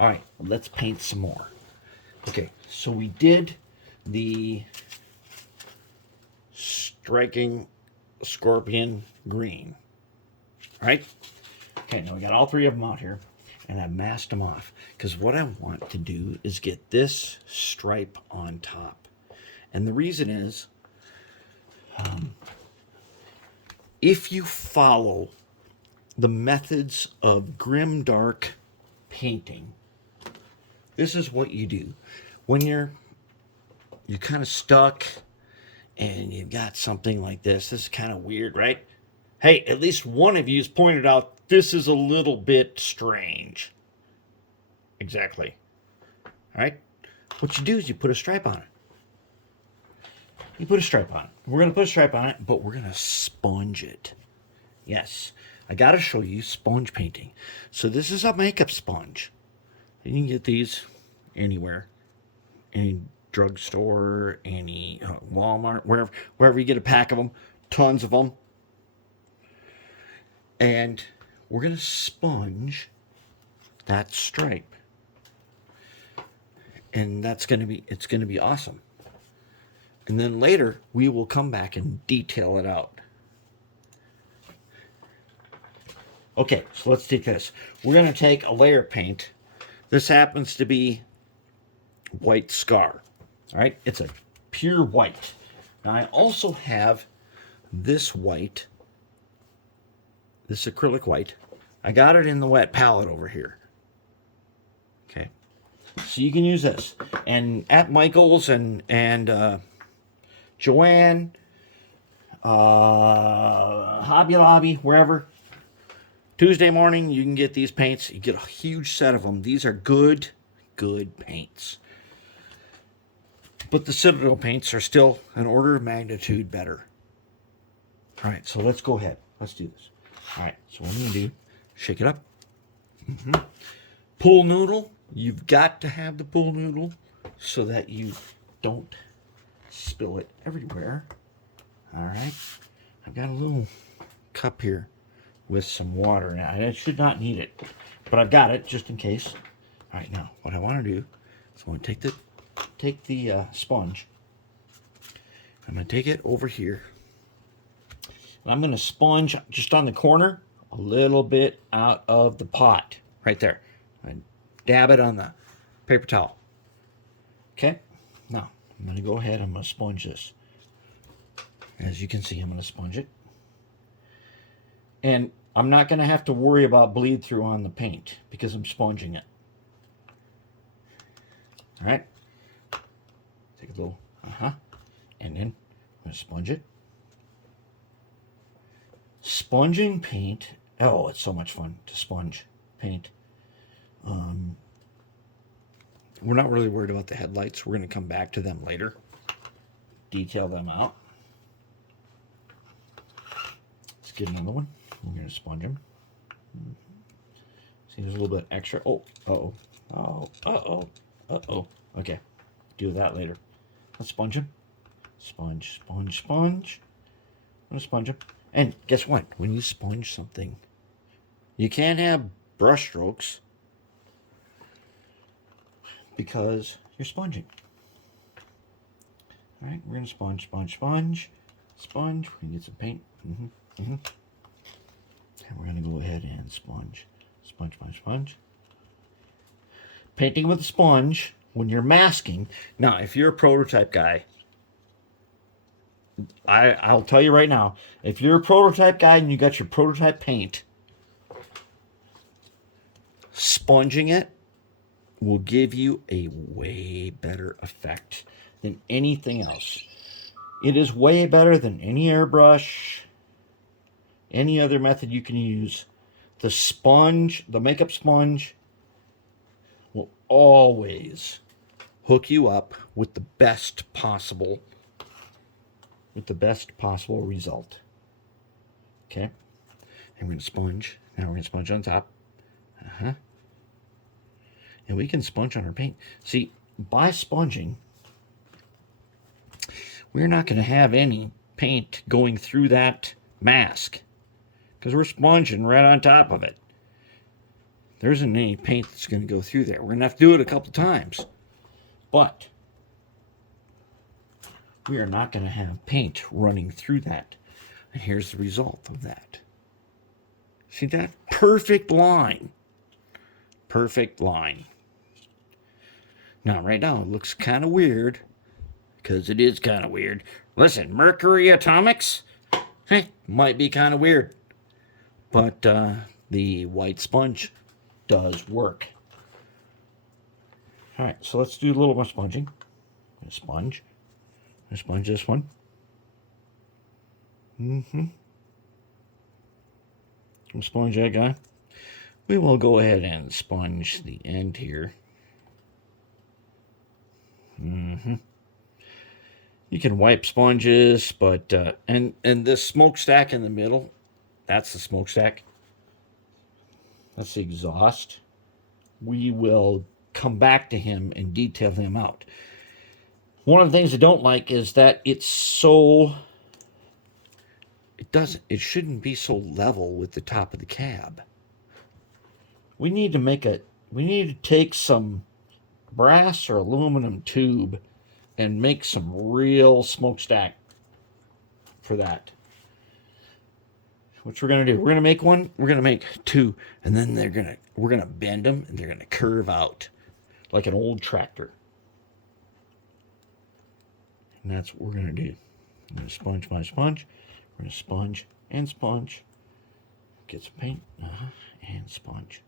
All right, let's paint some more. Okay, so we did the Striking Scorpion Green. All right? Okay, now we got all three of them out here, and I've masked them off. Because what I want to do is get this stripe on top. And the reason is, if you follow the methods of grimdark painting, this is what you do. When you're kind of stuck and you've got something like this is kind of weird, right? Hey, at least one of you has pointed out this is a little bit strange. Exactly. All right? What you do is you put a stripe on it. You put a stripe on it. We're going to put a stripe on it, but we're going to sponge it. Yes, I got to show you sponge painting. So this is a makeup sponge. You can get these anywhere. Any drugstore, any Walmart, wherever you get a pack of them. Tons of them. And we're going to sponge that stripe. And it's going to be awesome. And then later, we will come back and detail it out. Okay, so let's take this. We're going to take a layer of paint. This happens to be White Scar. All right, it's a pure white. Now, I also have this white, this acrylic white. I got it in the wet palette over here. Okay, so you can use this. And at Michael's and Joanne, Hobby Lobby, wherever, Tuesday morning, you can get these paints. You get a huge set of them. These are good paints. But the Citadel paints are still an order of magnitude better. All right, so let's go ahead. Let's do this. All right, so what I'm going to do, shake it up. Pool noodle. You've got to have the pool noodle so that you don't spill it everywhere. All right, I've got a little cup here with some water in it. I should not need it, but I've got it just in case. All right, now what I want to do is I want to take the sponge. I'm going to take it over here. And I'm going to sponge just on the corner a little bit out of the pot right there. I dab it on the paper towel. Okay, now I'm going to go ahead. I'm going to sponge this. As you can see, I'm going to sponge it. And I'm not going to have to worry about bleed through on the paint because I'm sponging it. All right. Take a little, and then I'm going to sponge it. Sponging paint, oh, it's so much fun to sponge paint. We're not really worried about the headlights. We're going to come back to them later. Detail them out. Let's get another one. We're going to sponge them. See, there's a little bit extra. Oh, uh-oh. Oh, uh-oh. Uh-oh. Okay. Do that later. Let's sponge them. Sponge, sponge, sponge. I'm going to sponge them. And guess what? When you sponge something, you can't have brush strokes because you're sponging. All right, we're going to sponge, sponge, sponge. Sponge. We're going to get some paint. And we're going to go ahead and sponge. Sponge, sponge, sponge. Painting with a sponge when you're masking. Now, if you're a prototype guy, I'll tell you right now, if you're a prototype guy and you got your prototype paint, sponging it will give you a way better effect than anything else. It is way better than any airbrush, any other method you can use. The sponge, the makeup sponge, will always hook you up with the best possible result. Okay, and we're going to sponge. Now we're going to sponge on top. And we can sponge on our paint. See, by sponging, we're not going to have any paint going through that mask because we're sponging right on top of it. there isn't any paint that's going to go through there. We're going to have to do it a couple times. But we are not going to have paint running through that. And here's the result of that. See that? Perfect line. Perfect line. Now, right now, it looks kind of weird. Because it is kind of weird. Listen, mercury atomics? Might be kind of weird. But the white sponge does work. Alright, so let's do a little more sponging. A sponge. I sponge this one. Sponge that guy. We will go ahead and sponge the end here. You can wipe sponges, but and this smokestack in the middle, that's the smokestack. That's the exhaust. We will come back to him and detail him out. One of the things I don't like is that it's so... It shouldn't be so level with the top of the cab. We need to take some brass or aluminum tube and make some real smokestack for that. What we're going to do, we're going to make one, we're going to make two, and then we're going to bend them, and they're going to curve out like an old tractor. And that's what we're going to do. I'm going to sponge my sponge. We're going to sponge and sponge. Get some paint, and sponge.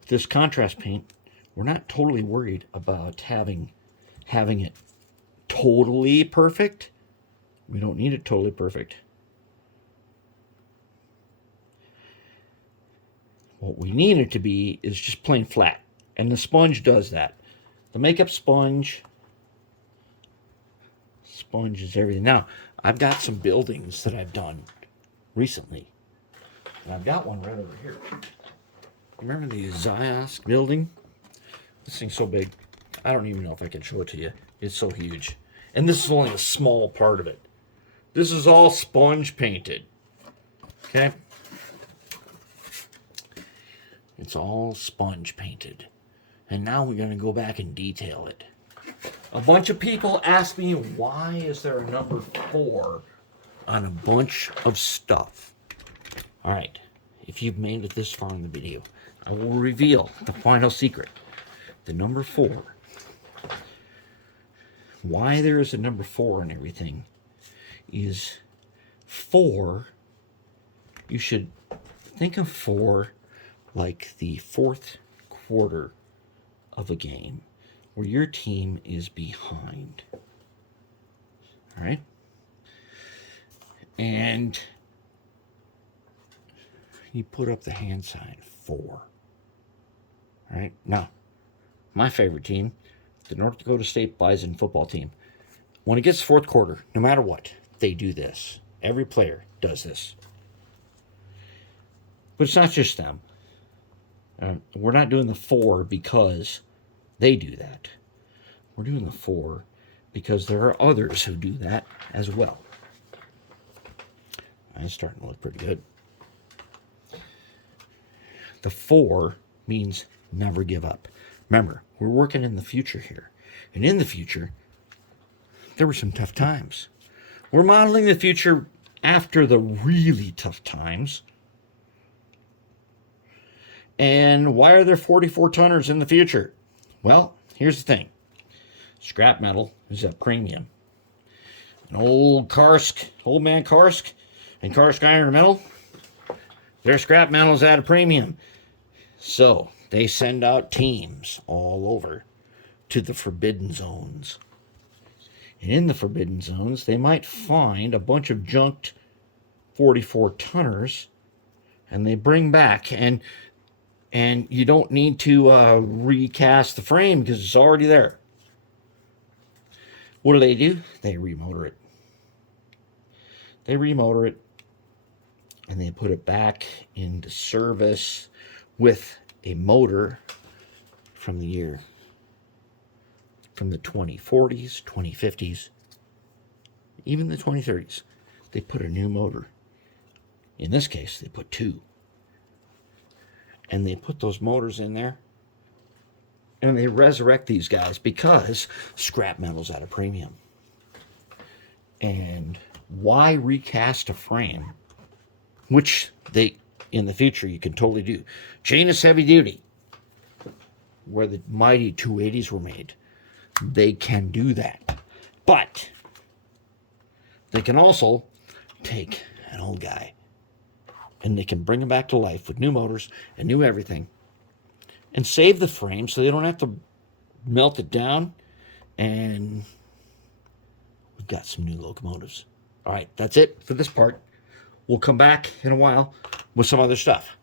With this contrast paint, we're not totally worried about having it totally perfect. We don't need it totally perfect. What we need it to be is just plain flat. And the sponge does that. The makeup sponges everything. Now, I've got some buildings that I've done recently. And I've got one right over here. Remember the Ziosk building? This thing's so big. I don't even know if I can show it to you. It's so huge. And this is only a small part of it. This is all sponge painted. Okay? It's all sponge painted. And now we're going to go back and detail it. A bunch of people ask me, why is there a number 4 on a bunch of stuff? All right. If you've made it this far in the video, I will reveal the final secret. The number 4. Why there is a number 4 in everything is 4. You should think of 4 like the 4th quarter of a game where your team is behind. All right? And you put up the hand sign 4. All right? Now, my favorite team, the North Dakota State Bison football team, when it gets 4th quarter, no matter what, they do this. Every player does this. But it's not just them. We're not doing the 4 because they do that. We're doing the 4 because there are others who do that as well. It's starting to look pretty good. The 4 means never give up. Remember, we're working in the future here. And in the future, there were some tough times. We're modeling the future after the really tough times. And why are there 44 tonners in the future? Well, here's the thing. Scrap metal is at premium. An old man Karsk, and Karsk Iron Metal, their scrap metal is at a premium. So they send out teams all over to the forbidden zones. And in the forbidden zones, they might find a bunch of junked 44 tonners, and they bring back, and you don't need to recast the frame because it's already there. What do? They remotor it. And they put it back into service with a motor from the 2040s, 2050s, even the 2030s. they put a new motor. In this case, they put 2. And they put those motors in there, and they resurrect these guys because scrap metal's at a premium. And why recast a frame, which they, in the future, you can totally do. Janus Heavy Duty, where the mighty 280s were made, they can do that. But they can also take an old guy and they can bring him back to life with new motors and new everything and save the frame so they don't have to melt it down. And we've got some new locomotives. All right, that's it for this part. We'll come back in a while with some other stuff.